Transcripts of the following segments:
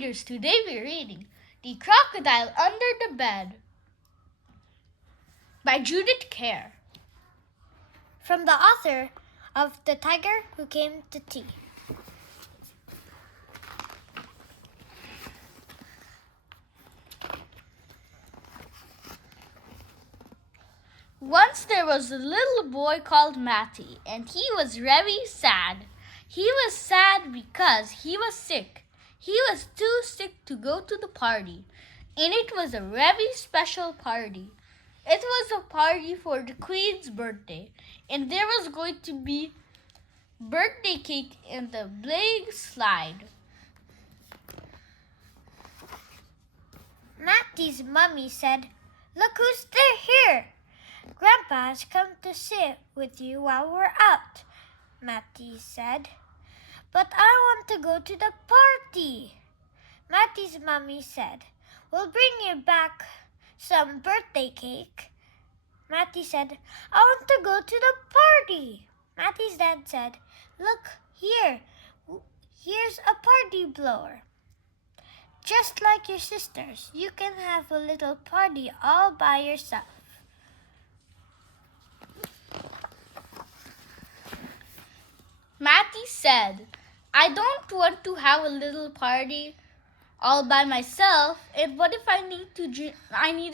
readers, today we're reading The Crocodile Under the Bed by Judith Kerr. From the author of The Tiger Who Came to Tea. Once there was a little boy called Matty, and he was very sad. He was sad because he was sick. He was too sick to go to the party, and it was a very special party. It was a party for the Queen's birthday, and there was going to be birthday cake in the big slide. Matty's mummy said, "Look who's here! Grandpa has come to sit with you while we're out," Matty said. "But I want to go to the party." Matty's mummy said, "We'll bring you back some birthday cake." Matty said, "I want to go to the party." Matty's dad said, "Look here, here's a party blower. Just like your sisters, you can have a little party all by yourself." Matty said, "I don't want to have a little party all by myself. And what if I need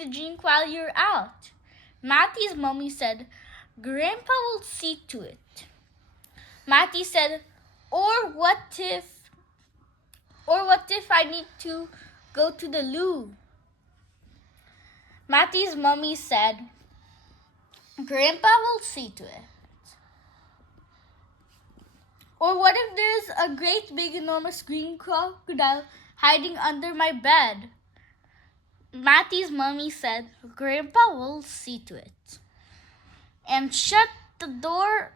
a drink while you're out?" Matty's mommy said, "Grandpa will see to it." Matty said, or what if I need to go to the loo?" Matty's mommy said, "Grandpa will see to it." Or what if there's a great big enormous green crocodile hiding under my bed? Matty's mommy said, "Grandpa will see to it." And shut the door.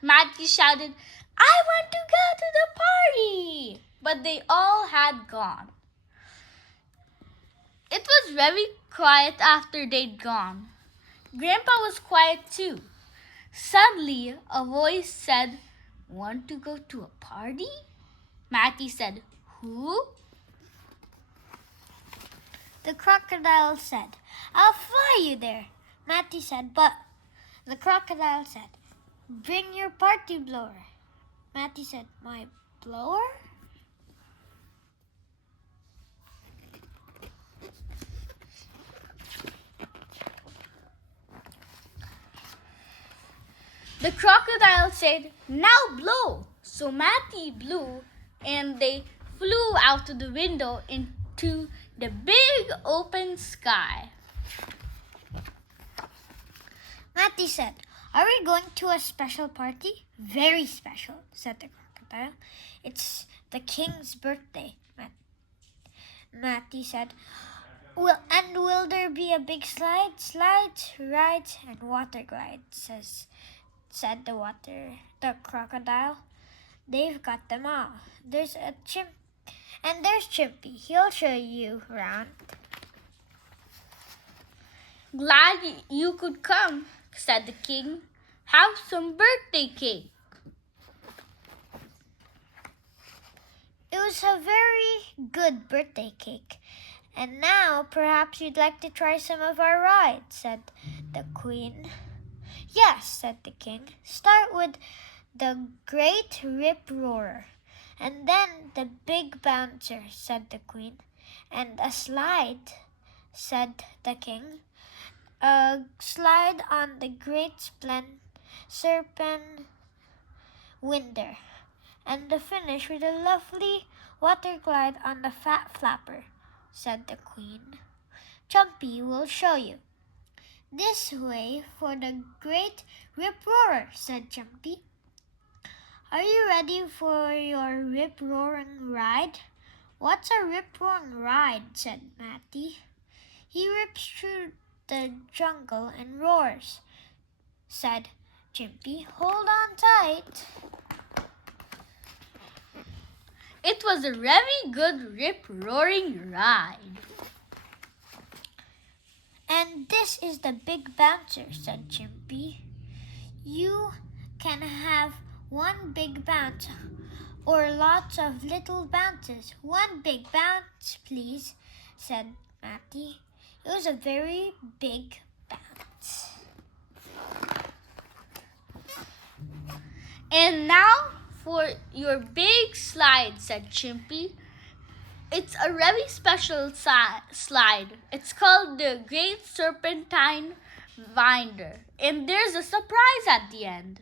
Matty shouted, "I want to go to the party!" But they all had gone. It was very quiet after they'd gone. Grandpa was quiet too. Suddenly, a voice said, "Want to go to a party?" Matty said, "Who?" The crocodile said, "I'll fly you there." Matty said, "But..." The crocodile said, "Bring your party blower." Matty said, "My blower?" The crocodile said, "Now blow." So Matty blew, and they flew out of the window into the big open sky. Matty said, "Are we going to a special party?" "Very special," said the crocodile. "It's the king's birthday." Matty said, will there be a big slide?" "Slides, rides, and water glides," said the crocodile. "They've got them all. There's Chimpy. He'll show you around." "Glad you could come," said the king. "Have some birthday cake." It was a very good birthday cake. "And now perhaps you'd like to try some of our rides," said the queen. "Yes," said the king. "Start with the Great Rip Roarer, and then the Big Bouncer," said the queen. "And a slide," said the king. "A slide on the Great Serpent Winder, and the finish with a lovely water glide on the Fat Flapper," said the queen. "Jumpy will show you." "This way for the Great Rip Roarer," said Jumpy. "Are you ready for your rip-roaring ride?" "What's a rip-roaring ride?" said Matty. "He rips through the jungle and roars," said Jumpy. "Hold on tight." It was a very good rip-roaring ride. "And this is the Big Bouncer," said Chimpy. "You can have one big bounce or lots of little bounces? One big bounce, please, said Matty. It was a very big bounce. And now for your big slide, said Chimpy. It's a really special slide. It's called the Great Serpentine Winder. And there's a surprise at the end.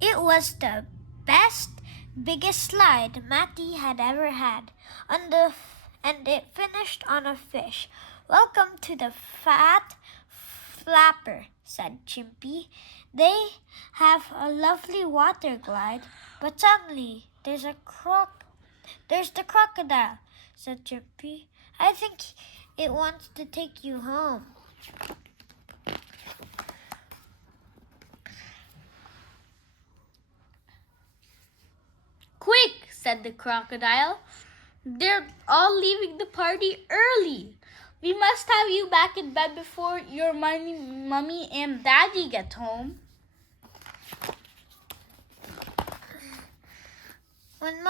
It was the best, biggest slide Matty had ever had. And it finished on a fish. Welcome to the Fat Flapper, said Chimpy. They have a lovely water glide, but suddenly there's the crocodile, said Chimpy. I think it wants to take you home. Quick, said the crocodile. They're all leaving the party early. We must have you back in bed before your mommy and daddy get home. When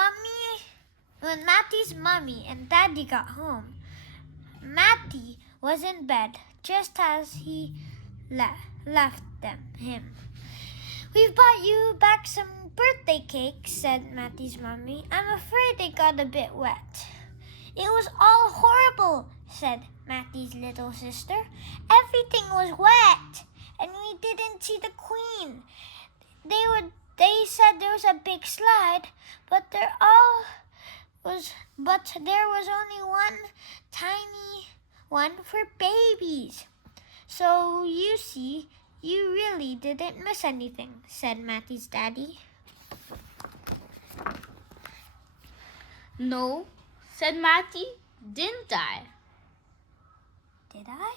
Matty's mommy and daddy got home, Matty was in bed just as he left him. We've brought you back some birthday cake, said Matty's mommy. I'm afraid they got a bit wet. It was all horrible, said Matty's little sister. Everything was wet, and we didn't see the Queen. They said there was a big slide, but there was only one tiny one for babies. So you see, you really didn't miss anything, said Matty's daddy. No, said Matty, didn't I? Did I?